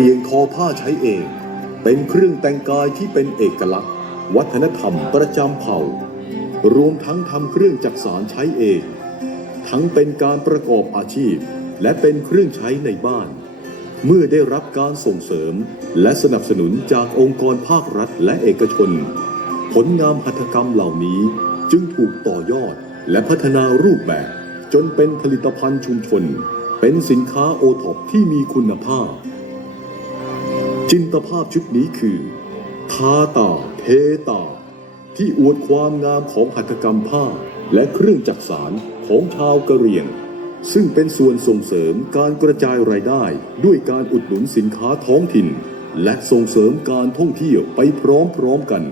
เปลี่ยนคอผ้าใช้เอง เป็นเครื่องแต่งกายที่เป็นเอกลักษณ์ วัฒนธรรมประจำเผ่า รวมทั้งทำเครื่องจักสารใช้เอง ทั้งเป็นการประกอบอาชีพ และเป็นเครื่องใช้ในบ้าน เมื่อได้รับการส่งเสริม และสนับสนุนจากองค์กรภาครัฐและเอกชน ผลงานหัตถกรรมเหล่านี้จึงถูกต่อยอดและพัฒนารูปแบบ จนเป็นผลิตภัณฑ์ชุมชน เป็นสินค้าโอท็อปที่มีคุณภาพ จินตภาพชุดนี้คือทาตาเทตา ที่อวดความงามของหัตถกรรมผ้า และเครื่องจักสารของชาวกะเหรี่ยง ซึ่งเป็นส่วนส่งเสริมการกระจายรายได้ด้วยการอุดหนุนสินค้าท้องถิ่น และส่งเสริมการท่องเที่ยวไปพร้อมๆกัน